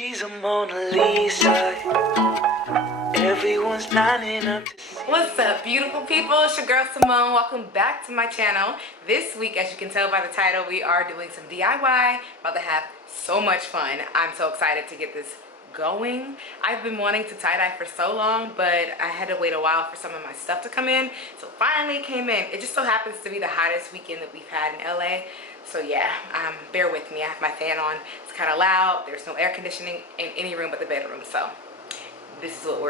She's a Mona Lisa. Everyone's lining up to see. What's up, beautiful people? It's your girl Simone. Welcome back to my channel. This week, as you can tell by the title, we are doing some DIY. About to have so much fun. I'm so excited to get this going. I've been wanting to tie-dye for so long, but I had to wait a while for some of my stuff to come in. So finally it came in. It just so happens to be the hottest weekend that we've had in LA. So yeah, bear with me. I have my fan on. It's kind of loud. There's no air conditioning in any room but the bedroom. So this is what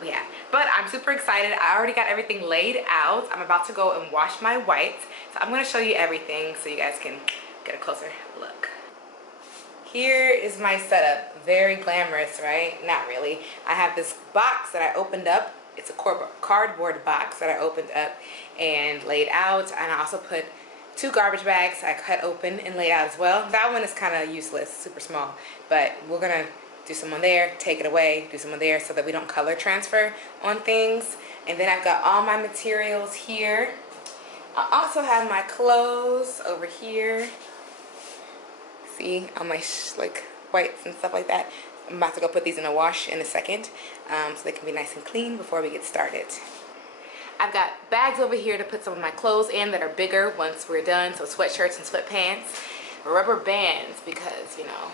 we have. But I'm super excited. I already got everything laid out. I'm about to go and wash my whites. So I'm going to show you everything so you guys can get a closer look. Here is my setup. Very glamorous, right? Not really. I have this box that I opened up. It's a cardboard box that I opened up and laid out. And I also put 2 garbage bags I cut open and laid out as well. That one is kind of useless, super small. But we're going to do some on there, take it away, do some on there so that we don't color transfer on things. And then I've got all my materials here. I also have my clothes over here. See, all my like whites and stuff like that. I'm about to go put these in a wash in a second so they can be nice and clean before we get started. I've got bags over here to put some of my clothes in that are bigger once we're done. So sweatshirts and sweatpants, rubber bands because, you know,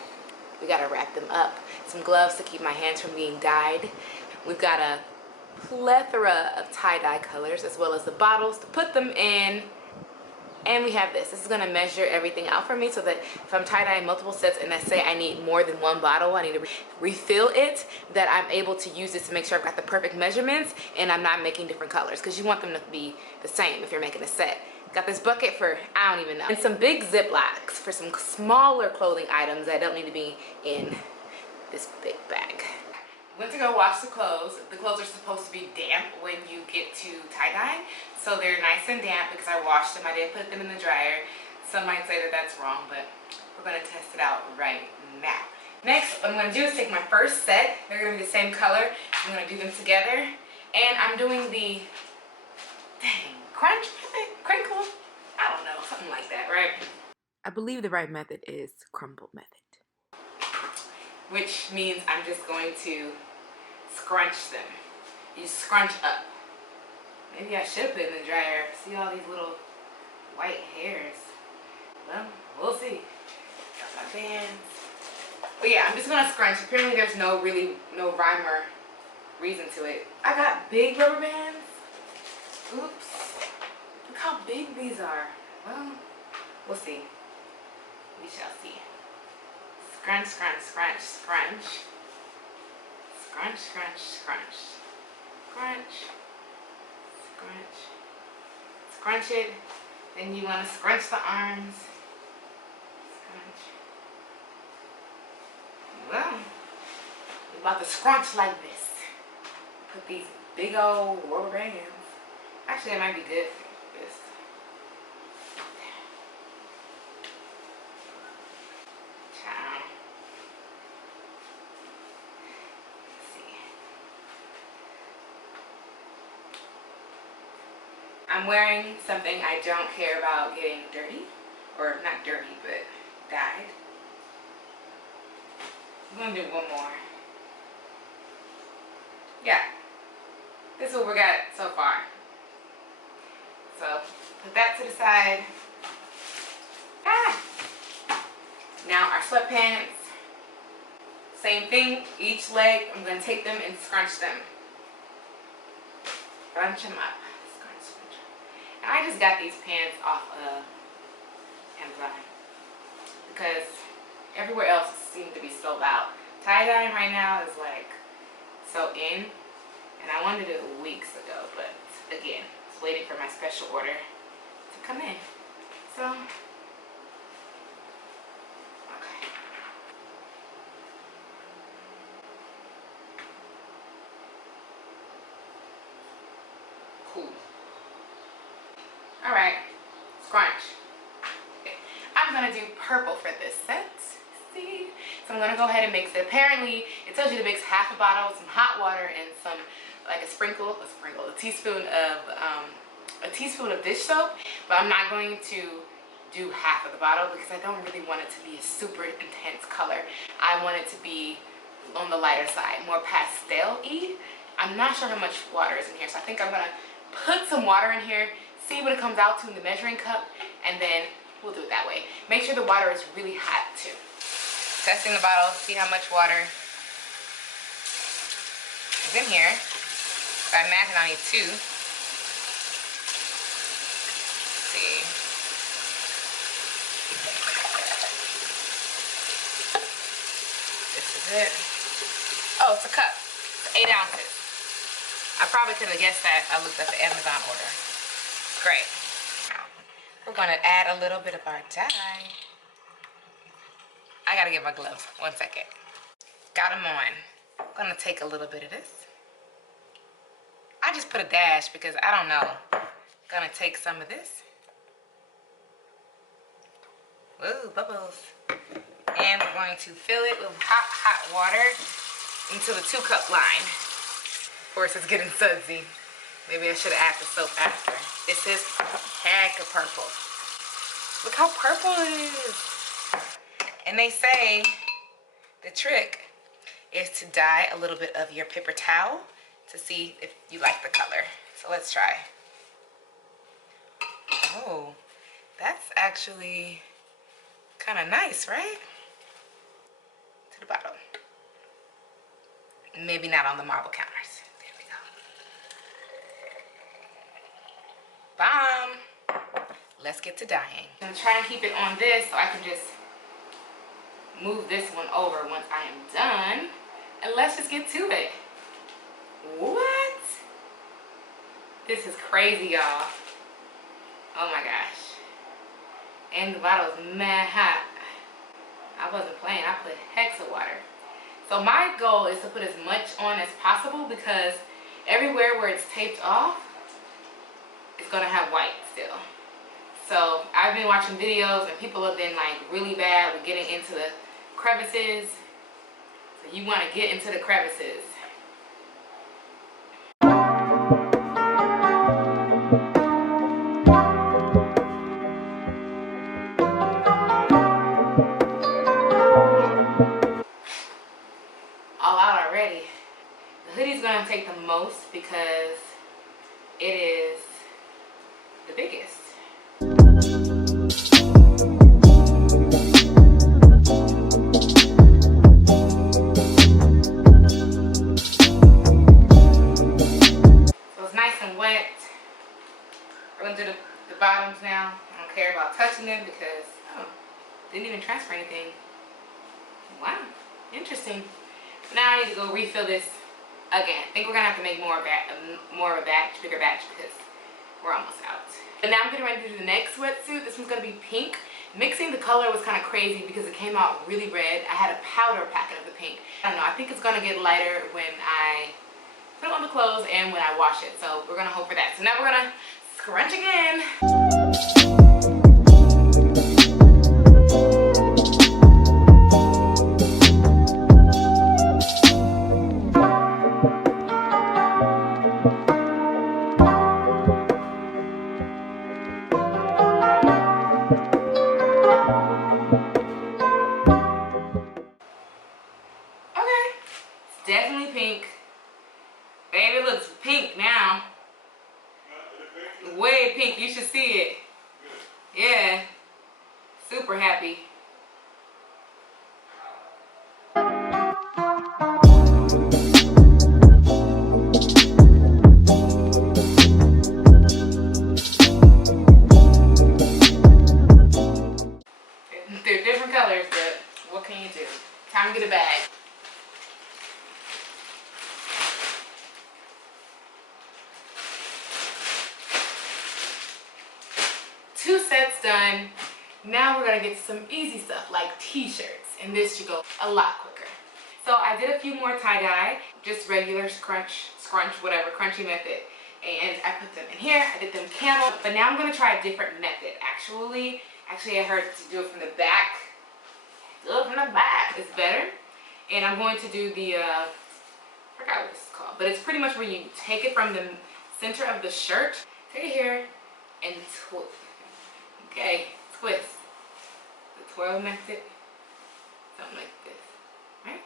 we gotta wrap them up. Some gloves to keep my hands from being dyed. We've got a plethora of tie-dye colors as well as the bottles to put them in. And we have this. This is gonna measure everything out for me so that if I'm tie-dyeing multiple sets and I say I need more than 1 bottle, I need to refill it, that I'm able to use this to make sure I've got the perfect measurements and I'm not making different colors because you want them to be the same if you're making a set. Got this bucket for, I don't even know. And some big Ziplocs for some smaller clothing items that don't need to be in this big bag. Went to go wash the clothes. The clothes are supposed to be damp when you get to tie-dye. So they're nice and damp because I washed them. I didn't put them in the dryer. Some might say that that's wrong, but we're gonna test it out right now. Next, what I'm gonna do is take my first set. They're gonna be the same color. I'm gonna do them together. And I'm doing the, dang, crunch method? Crinkle? I don't know, something like that, right? I believe the right method is crumble method. Which means I'm just going to scrunch them. You scrunch up. Maybe I should put it in the dryer. See all these little white hairs. Well, we'll see. Got my bands. But yeah, I'm just gonna scrunch. Apparently there's no rhyme or reason to it. I got big rubber bands. Oops. Look how big these are. Well, we'll see. We shall see. Scrunch, scrunch, scrunch, scrunch. Scrunch, scrunch, scrunch. Scrunch. Scrunch. Scrunch it. Then you want to scrunch the arms. Scrunch. Well, we're about to scrunch like this. Put these big old rubber bands. Actually, it might be good for this. Ciao. Let's see. I'm wearing something I don't care about getting dirty. Or not dirty, but dyed. I'm gonna do one more. Yeah. This is what we got so far. So put that to the side. Now our sweatpants. Same thing, each leg, I'm gonna take them and scrunch them. Scrunch them up. Scrunch, scrunch. And I just got these pants off of Amazon because everywhere else seems to be sold out. Tie-dyeing right now is like so in, and I wanted to do it weeks ago, but again, it's waiting for my special order to come in. So, okay. Cool. All right, scrunch. Okay. I'm gonna do purple for this set. See? So I'm gonna go ahead and mix it. Apparently, it tells you to mix half a bottle, some hot water, and some, like a teaspoon of dish soap. But I'm not going to do half of the bottle because I don't really want it to be a super intense color. I want it to be on the lighter side, more pastel-y. I'm not sure how much water is in here, so I think I'm gonna put some water in here, see what it comes out to in the measuring cup, and then we'll do it that way. Make sure the water is really hot too. Testing the bottle, see how much water is in here. So I imagine I need 2. Let's see. This is it. Oh, it's a cup. It's 8 ounces. I probably could have guessed that. I looked at the Amazon order. Great. We're going to add a little bit of our dye. I got to get my gloves. 1 second. Got them on. I'm going to take a little bit of this. I just put a dash because I don't know. Gonna take some of this. Woo, bubbles. And we're going to fill it with hot, hot water until the 2-cup line. Of course, it's getting sudsy. Maybe I should have added the soap after. It says heck of purple. Look how purple it is. And they say the trick is to dye a little bit of your paper towel to see if you like the color. So let's try. Oh, that's actually kind of nice, right? To the bottom. Maybe not on the marble counters. There we go. Bomb. Let's get to dyeing. I'm gonna try and keep it on this so I can just move this one over once I am done. And let's just get to it. What? This is crazy, y'all. Oh my gosh. And the bottle is mad hot. I wasn't playing. I put hex of water. So my goal is to put as much on as possible because everywhere where it's taped off, it's gonna have white still. So I've been watching videos and people have been like really bad with getting into the crevices. So you want to get into the crevices. All out already. The hoodie's gonna take the most because it is the biggest. So it's nice and wet. We're gonna do the bottoms now. I don't care about touching them because didn't even transfer anything. Wow, interesting. Now I need to go refill this again. I think we're gonna have to make more of a batch, bigger batch, because we're almost out. But now I'm getting ready to do the next sweatsuit. This one's gonna be pink. Mixing the color was kind of crazy because it came out really red. I had a powder packet of the pink. I don't know, I think it's gonna get lighter when I put it on the clothes and when I wash it. So we're gonna hope for that. So now we're gonna scrunch again. Definitely pink. Baby, it looks pink now. Way pink. You should see it. Yeah. Super happy. They're different colors, but what can you do? Time to get a bag. Two sets done. Now we're gonna get some easy stuff like t-shirts, and this should go a lot quicker. So I did a few more tie-dye, just regular scrunch, whatever, crunchy method. And I put them in here, I did them camel, but now I'm gonna try a different method. Actually I heard to do it from the back. Do it from the back, it's better. And I'm going to do the, I forgot what this is called, but it's pretty much where you take it from the center of the shirt, take it here, and twist. Okay, twist. The twirl method, something like this, right?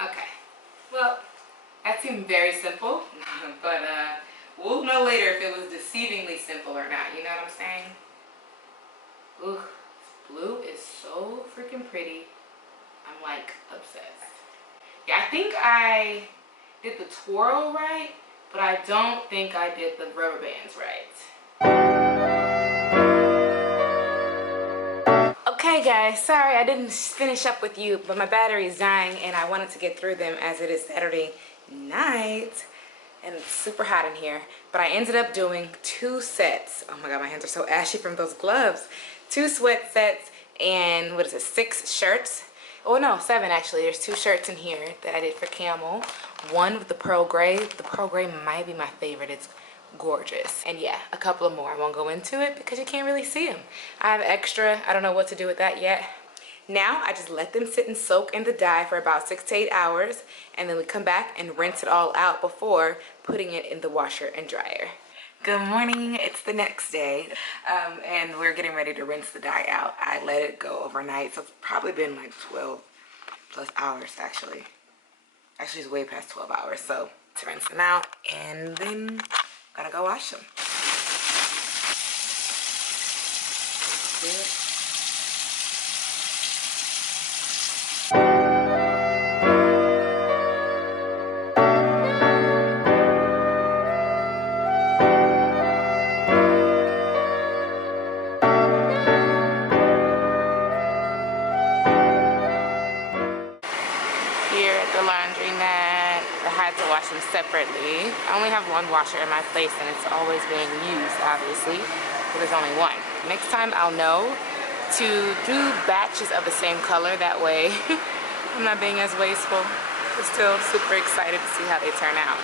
Okay, well, that seemed very simple, but we'll know later if it was deceivingly simple or not, you know what I'm saying? Ooh, blue is so freaking pretty. I'm like obsessed. Yeah, I think I did the twirl right, but I don't think I did the rubber bands right. Okay guys, sorry I didn't finish up with you, but my battery is dying and I wanted to get through them as it is Saturday night and it's super hot in here. But I ended up doing 2 sets. Oh my god, my hands are so ashy from those gloves. 2 sweat sets and what is it, 6 shirts. Oh no, 7 actually. There's 2 shirts in here that I did for camel. One with the pearl gray. The pearl gray might be my favorite. It's gorgeous. And yeah, a couple of more. I won't go into it because you can't really see them. I have extra. I don't know what to do with that yet. Now I just let them sit and soak in the dye for about 6 to 8 hours, and then we come back and rinse it all out before putting it in the washer and dryer. Good morning, it's the next day, and we're getting ready to rinse the dye out. I let it go overnight, so it's probably been like 12 plus hours actually. Actually, it's way past 12 hours, so to rinse them out, and then I'm gonna go wash them. Here at the laundromat, I had to wash them separately. I only have one washer in my place and it's always being used, obviously, but there's only one. Next time I'll know to do batches of the same color, that way I'm not being as wasteful. I'm still super excited to see how they turn out.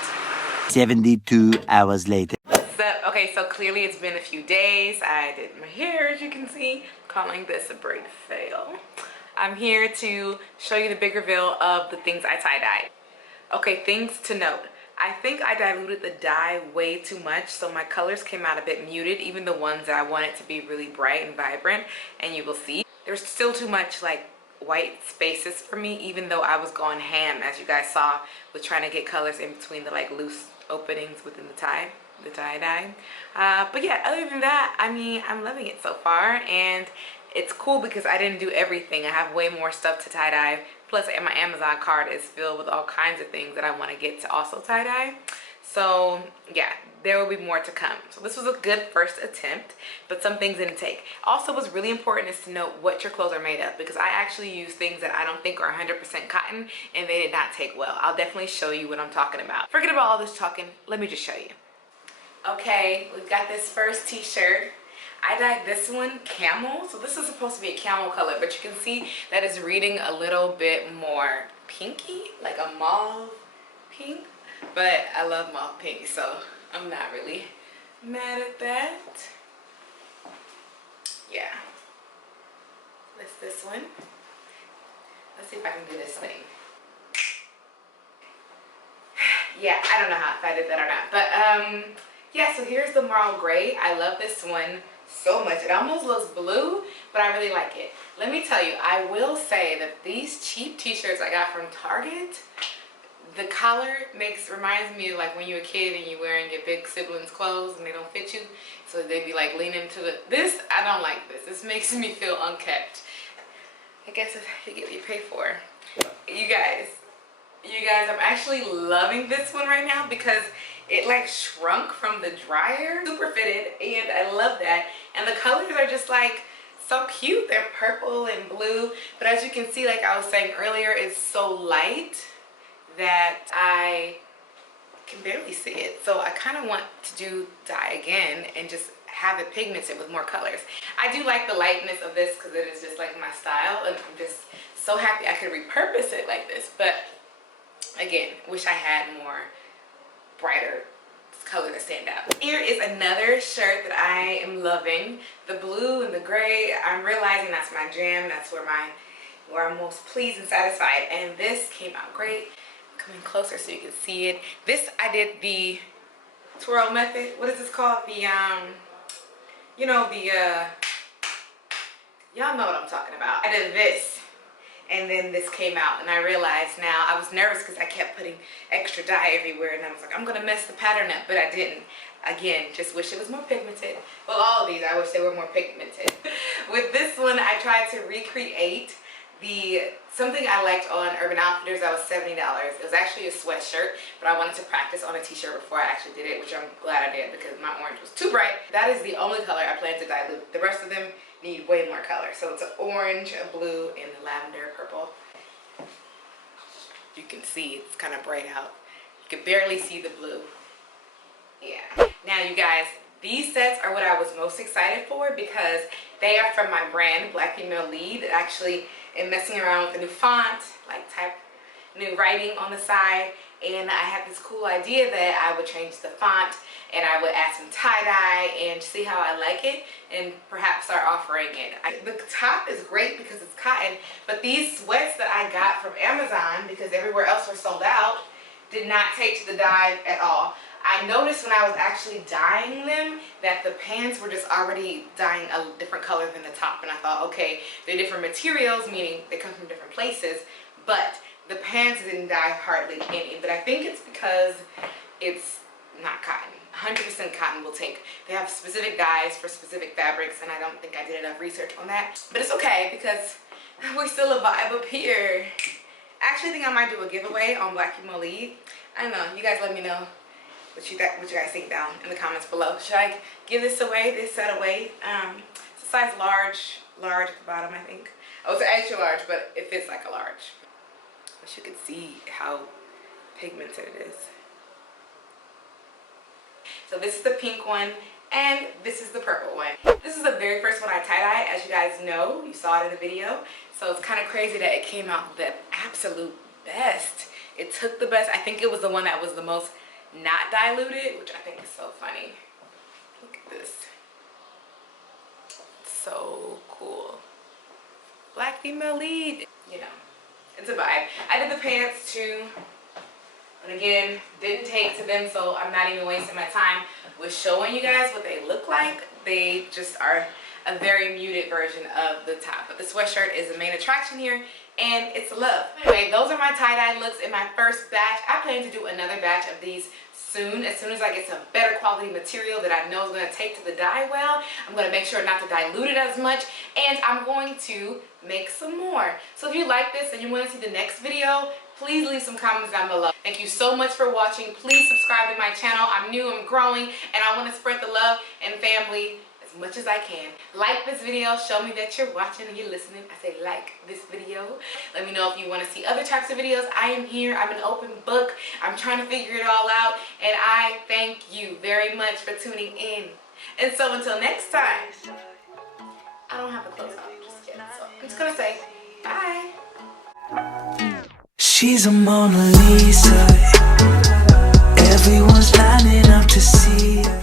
72 hours later. What's up? Okay, so clearly it's been a few days. I did my hair, as you can see, calling this a braid fail. I'm here to show you the big reveal of the things I tie-dyed. Okay, things to note. I think I diluted the dye way too much, so my colors came out a bit muted, even the ones that I wanted to be really bright and vibrant, and you will see. There's still too much like white spaces for me, even though I was going ham, as you guys saw, with trying to get colors in between the like loose openings within the tie-dye. But yeah, other than that, I mean, I'm loving it so far, and it's cool because I didn't do everything. I have way more stuff to tie-dye. Plus, my Amazon cart is filled with all kinds of things that I want to get to also tie-dye. So yeah, there will be more to come. So this was a good first attempt, but some things didn't take. Also, what's really important is to know what your clothes are made of, because I actually use things that I don't think are 100% cotton, and they did not take well. I'll definitely show you what I'm talking about. Forget about all this talking. Let me just show you. Okay, we've got this first t-shirt. I dyed this one camel, so this is supposed to be a camel color, but you can see that it's reading a little bit more pinky, like a mauve pink, but I love mauve pink, so I'm not really mad at that. Yeah, that's this one. Let's see if I can do this thing. Yeah, I don't know if I did that or not, but yeah, so here's the marl gray. I love this one so much. It almost looks blue, but I really like it. Let me tell you, I will say that these cheap t-shirts I got from Target, the collar reminds me of like when you're a kid and you're wearing your big siblings' clothes and they don't fit you, so they'd be like leaning to this. I don't like this. This makes me feel unkept. I guess you get what you pay for. You guys, I'm actually loving this one right now because it like shrunk from the dryer, super fitted, and I love that. And the colors are just like so cute. They're purple and blue, but as you can see, like I was saying earlier, it's so light that I can barely see it. So I kind of want to do dye again and just have it pigmented with more colors. I do like the lightness of this because it is just like my style, and I'm just so happy I could repurpose it like this. But again, wish I had more brighter color to stand out. Here is another shirt that I am loving. The blue and the gray, I'm realizing that's my jam. That's where I'm most pleased and satisfied. And this came out great. Coming closer so you can see it. This, I did the twirl method. What is this called? The you know, the y'all know what I'm talking about. I did this, and then this came out, and I realized now, I was nervous because I kept putting extra dye everywhere, and I was like, I'm gonna mess the pattern up, but I didn't. Again, just wish it was more pigmented. Well, all of these, I wish they were more pigmented. With this one, I tried to recreate something I liked on Urban Outfitters. That was $70. It was actually a sweatshirt, but I wanted to practice on a t-shirt before I actually did it, which I'm glad I did because my orange was too bright. That is the only color I plan to dilute. The rest of them need way more color. So it's an orange, a blue, and a lavender purple. You can see it's kind of bright out. You can barely see the blue. Yeah. Now you guys, these sets are what I was most excited for because they are from my brand, Black Female Lead. Actually, am messing around with a new font, like new writing on the side, and I had this cool idea that I would change the font and I would add some tie-dye and see how I like it and perhaps start offering it. The top is great because it's cotton, but these sweats that I got from Amazon, because everywhere else were sold out, did not take to the dye at all. I noticed when I was actually dyeing them that the pants were just already dyeing a different color than the top, and I thought, okay, they're different materials, meaning they come from different places, but the pants didn't dye hardly any. But I think it's because it's not cotton. 100% cotton will take. They have specific dyes for specific fabrics, and I don't think I did enough research on that. But it's okay because we're still a vibe up here. I actually think I might do a giveaway on Black Female Lead. I don't know. You guys let me know what you guys think down in the comments below. Should I give this away, this set away? It's a size large at the bottom, I think. Oh, it's an extra large, but it fits like a large. Wish you could see how pigmented it is. So this is the pink one, and this is the purple one. This is the very first one I tie-dye, as you guys know. You saw it in the video. So it's kind of crazy that it came out the absolute best. It took the best. I think it was the one that was the most not diluted, which I think is so funny. Look at this. So cool. Black Female Lead. You know, it's a vibe. I did the pants too, but again, didn't take to them, so I'm not even wasting my time with showing you guys what they look like. They just are a very muted version of the top, but the sweatshirt is the main attraction here, and it's a love. Anyway, those are my tie-dye looks in my first batch. I plan to do another batch of these soon as I get some better quality material that I know is going to take to the dye well. I'm going to make sure not to dilute it as much, and I'm going to make some more. So if you like this and you want to see the next video, please leave some comments down below. Thank you so much for watching. Please subscribe to my channel. I'm new, I'm growing, and I want to spread the love and family as much as I can. Like this video, show me that you're watching and you're listening. I say like this video. Let me know if you want to see other types of videos. I am here. I'm an open book. I'm trying to figure it all out, and I thank you very much for tuning in. And so until next time, I don't have a close up just yet, so I'm just gonna say bye. She's a Mona Lisa. Everyone's lining up to see her.